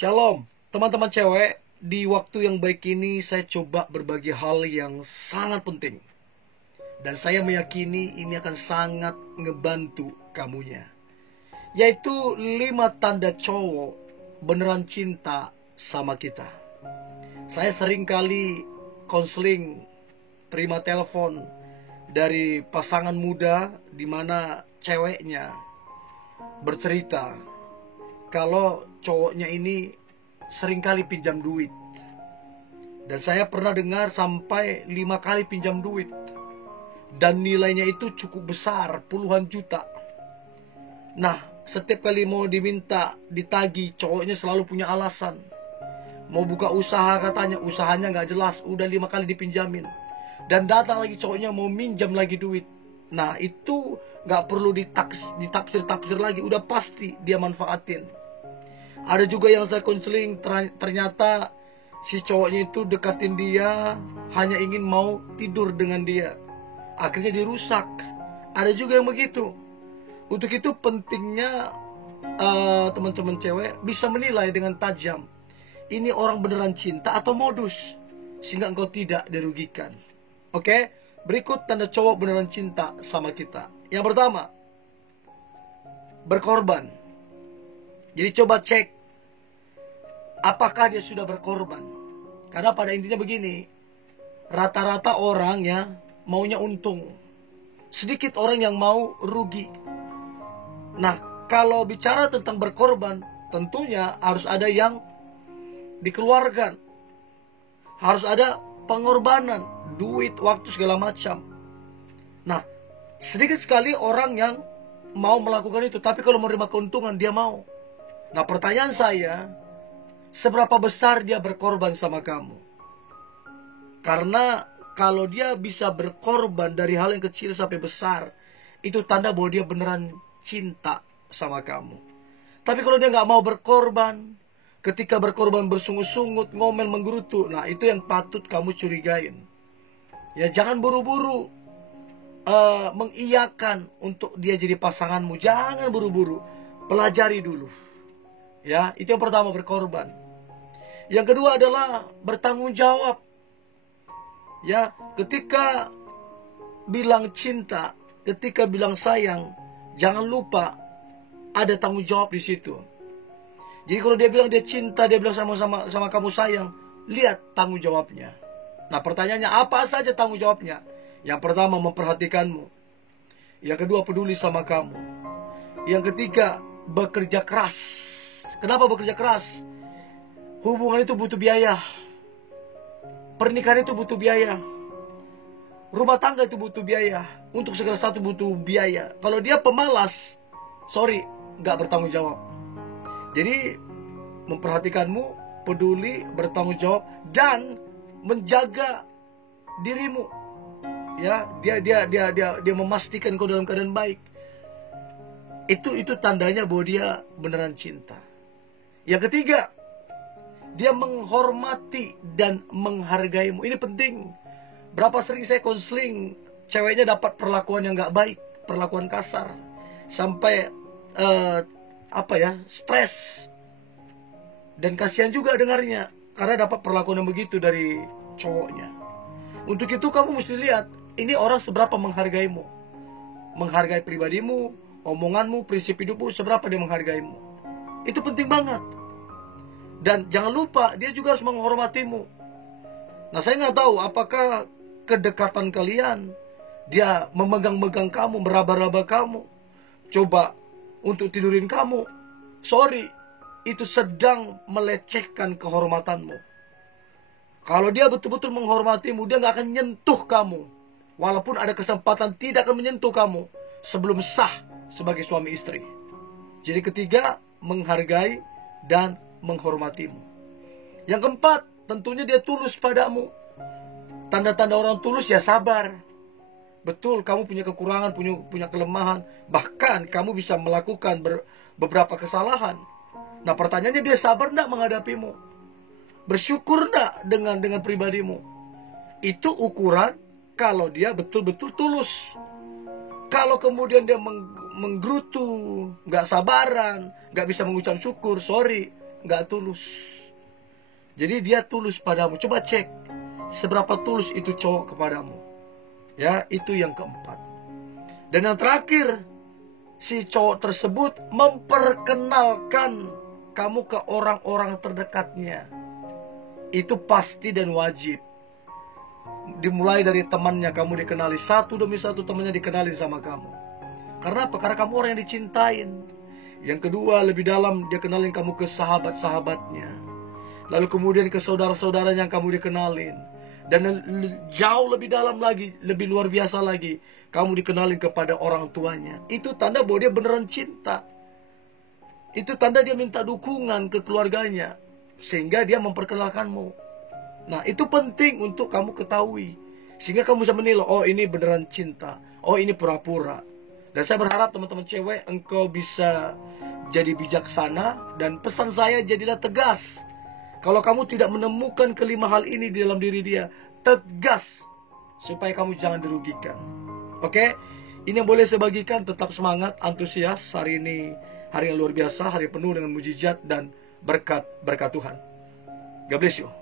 Shalom, teman-teman cewek. Di waktu yang baik ini saya coba berbagi hal yang sangat penting. Dan saya meyakini ini akan sangat ngebantu kamunya. Yaitu 5 tanda cowok beneran cinta sama kita. Saya sering kali konseling, terima telepon dari pasangan muda di mana ceweknya bercerita kalau cowoknya ini seringkali pinjam duit. Dan saya pernah dengar sampai 5 kali pinjam duit. Dan nilainya itu cukup besar, puluhan juta. Nah, setiap kali mau diminta ditagih, cowoknya selalu punya alasan. Mau buka usaha katanya, usahanya gak jelas, udah 5 kali dipinjamin. Dan datang lagi cowoknya mau minjam lagi duit. Nah, itu gak perlu ditafsir-tafsir lagi, udah pasti dia manfaatin. Ada juga yang saya konseling, ternyata si cowoknya itu dekatin dia hanya ingin mau tidur dengan dia. Akhirnya dirusak. Ada juga yang begitu. Untuk itu pentingnya teman-teman cewek bisa menilai dengan tajam, ini orang beneran cinta atau modus, sehingga engkau tidak dirugikan. Oke, berikut tanda cowok beneran cinta sama kita. Yang pertama, berkorban. Jadi coba cek apakah dia sudah berkorban. Karena pada intinya begini, rata-rata orang ya maunya untung, sedikit orang yang mau rugi. Nah, kalau bicara tentang berkorban, tentunya harus ada yang dikeluarkan, harus ada pengorbanan, duit, waktu, segala macam. Nah, sedikit sekali orang yang mau melakukan itu, tapi kalau menerima keuntungan dia mau. Nah, pertanyaan saya, seberapa besar dia berkorban sama kamu? Karena kalau dia bisa berkorban dari hal yang kecil sampai besar, itu tanda bahwa dia beneran cinta sama kamu. Tapi kalau dia gak mau berkorban, ketika berkorban bersungut-sungut, ngomel, menggerutu, nah itu yang patut kamu curigain. Ya, jangan buru-buru mengiyakan untuk dia jadi pasanganmu. Jangan buru-buru, pelajari dulu. Ya, itu yang pertama, berkorban. Yang kedua adalah bertanggung jawab. Ya, ketika bilang cinta, ketika bilang sayang, jangan lupa ada tanggung jawab di situ. Jadi kalau dia bilang dia cinta, dia bilang sama kamu sayang, lihat tanggung jawabnya. Nah, pertanyaannya apa saja tanggung jawabnya? Yang pertama, memperhatikanmu. Yang kedua, peduli sama kamu. Yang ketiga, bekerja keras. Kenapa bekerja keras? Hubungan itu butuh biaya. Pernikahan itu butuh biaya. Rumah tangga itu butuh biaya. Untuk segala sesuatu butuh biaya. Kalau dia pemalas, sorry, gak bertanggung jawab. Jadi memperhatikanmu, peduli, bertanggung jawab, dan menjaga dirimu. Ya, dia memastikan kau dalam keadaan baik. Itu tandanya bahwa dia beneran cinta. Yang ketiga, dia menghormati dan menghargaimu. Ini penting. Berapa sering saya konseling, ceweknya dapat perlakuan yang gak baik, perlakuan kasar, sampai stres. Dan kasihan juga dengarnya, karena dapat perlakuan yang begitu dari cowoknya. Untuk itu kamu mesti lihat, ini orang seberapa menghargaimu, menghargai pribadimu, omonganmu, prinsip hidupmu, seberapa dia menghargaimu. Itu penting banget. Dan jangan lupa, dia juga harus menghormatimu. Nah, saya nggak tahu apakah kedekatan kalian, dia memegang-megang kamu, meraba-raba kamu, coba untuk tidurin kamu. Sorry, itu sedang melecehkan kehormatanmu. Kalau dia betul-betul menghormatimu, dia nggak akan nyentuh kamu. Walaupun ada kesempatan, tidak akan menyentuh kamu sebelum sah sebagai suami istri. Jadi ketiga, menghargai dan menghormatimu. Yang keempat, tentunya dia tulus padamu. Tanda-tanda orang tulus ya sabar. Betul, kamu punya kekurangan, punya kelemahan. Bahkan kamu bisa melakukan beberapa kesalahan. Nah, pertanyaannya, dia sabar enggak menghadapimu? Bersyukur enggak dengan pribadimu? Itu ukuran kalau dia betul-betul tulus. Kalau kemudian dia menggerutu, gak sabaran, gak bisa mengucap syukur, sorry, nggak tulus. Jadi dia tulus padamu. Coba cek seberapa tulus itu cowok kepadamu. Ya, itu yang keempat. Dan yang terakhir, si cowok tersebut memperkenalkan kamu ke orang-orang terdekatnya. Itu pasti dan wajib. Dimulai dari temannya kamu dikenali, satu demi satu temannya dikenali sama kamu. Karena apa? Karena kamu orang yang dicintain. Yang kedua, lebih dalam dia kenalin kamu ke sahabat-sahabatnya. Lalu kemudian ke saudara-saudaranya yang kamu dikenalin. Dan jauh lebih dalam lagi, lebih luar biasa lagi, kamu dikenalin kepada orang tuanya. Itu tanda bahwa dia beneran cinta. Itu tanda dia minta dukungan ke keluarganya, sehingga dia memperkenalkanmu. Nah, itu penting untuk kamu ketahui, sehingga kamu bisa menilai, oh ini beneran cinta, oh ini pura-pura. Dan saya berharap teman-teman cewek, engkau bisa jadi bijaksana. Dan pesan saya, jadilah tegas. Kalau kamu tidak menemukan kelima hal ini di dalam diri dia, tegas, supaya kamu jangan dirugikan. Oke? Ini yang boleh saya bagikan. Tetap semangat, antusias. Hari ini hari yang luar biasa, hari penuh dengan mujizat dan berkat Tuhan. God bless you.